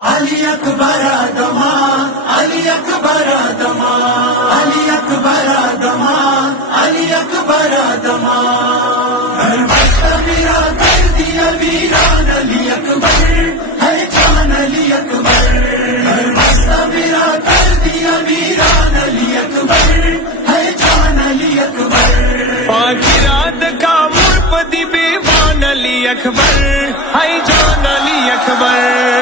علی اکبر آدما علی اکبر آدما علی اکبر آدما علی اکبر آدما ہر بستہ میرا کر دیا ویران علی اکبر ہے جان علی اکبر ہر بستہ میرا کر دیا ویران علی اکبر ہے جان علی اکبر پاکرات کا مرپدی بیوان علی اکبر ہے جان علی اکبر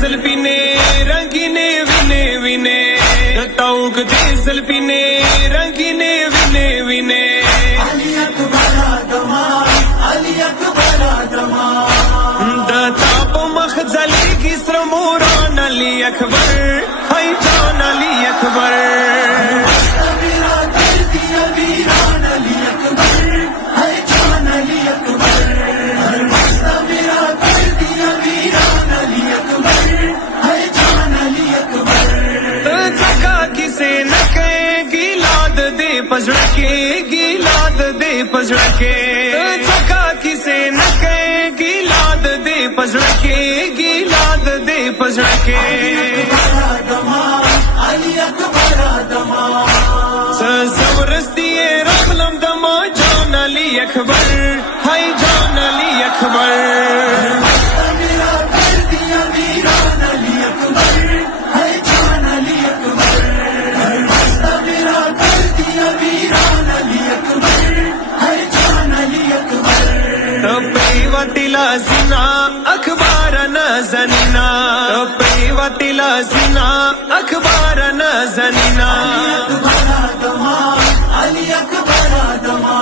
دیسل پینے رنگینے وینے وینے تاؤک دیسل پینے رنگینے وینے وینے علی اکبر آدما علی اکبر آدما دتاپ مخزلی کی سرموران علی اکبر ہے جان علی اکبر پسڑکے گیلاد دے پسڑکے چکا کسے نہ کہے گیلاد دے پسڑکے گیلاد دے پسڑکے علی اکبر آدما زبردستی رملم دما جان علی اکبر ہے جان علی اکبر تلا زنا اخبار نازنینا پیوا تلا زنا اخبار نازنینا علی اکبر آدما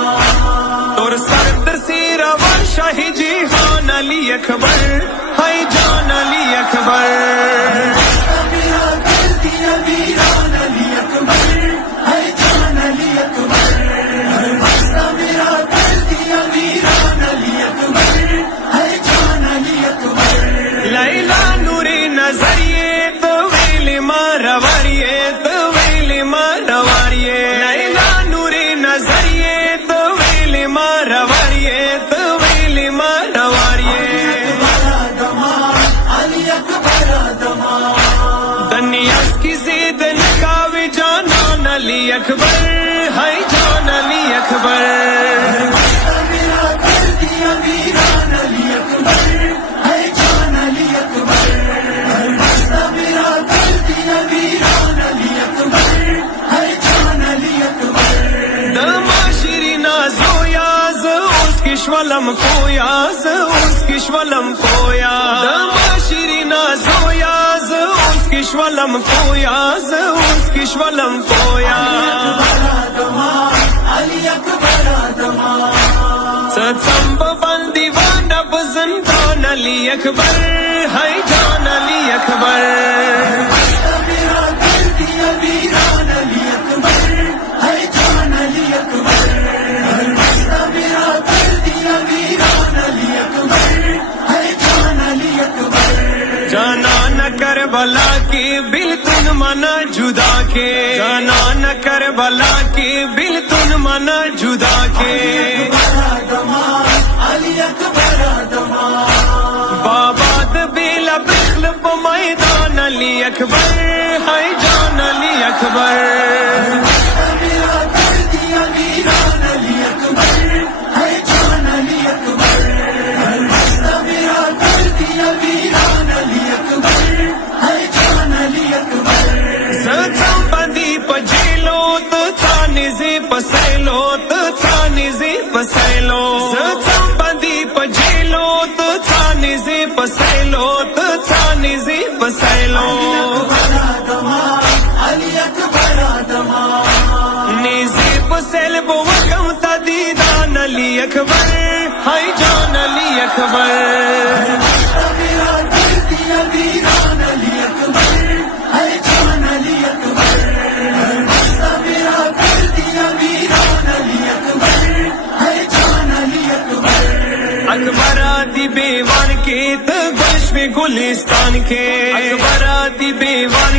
اور سردر سے روا شاہ جہان علی اکبر ہے جان علی اکبر علی اکبر ہے جان علی اکبر شولم کویاز اس کی شولم کویا دماشری نازویاز اس کی شولم کویاز اس کی شولم کویا علی اکبر آدما ستسمب بندی وانڈا بزندان علی اکبر ہے جان علی اکبر کربلا کے بل تن منا جدا کے جانا نہ کربلا کے بل تن منا جدا کے علی اکبر آدما باباد بیلا بخل پا میدان علی اکبر ہے جان علی اکبر پسیلو تو تھانی زی پسیلو ستم بندی پجیلو تو تھانی زی پسیلو تو تھانی زی پسیلو علی اکبر آدما نیزی پسیل بو وکم تا دیدان علی اکبر ہے جان علی اکبر اکبر آدی بیوان کے گلستان کے اکبر آدی بیوان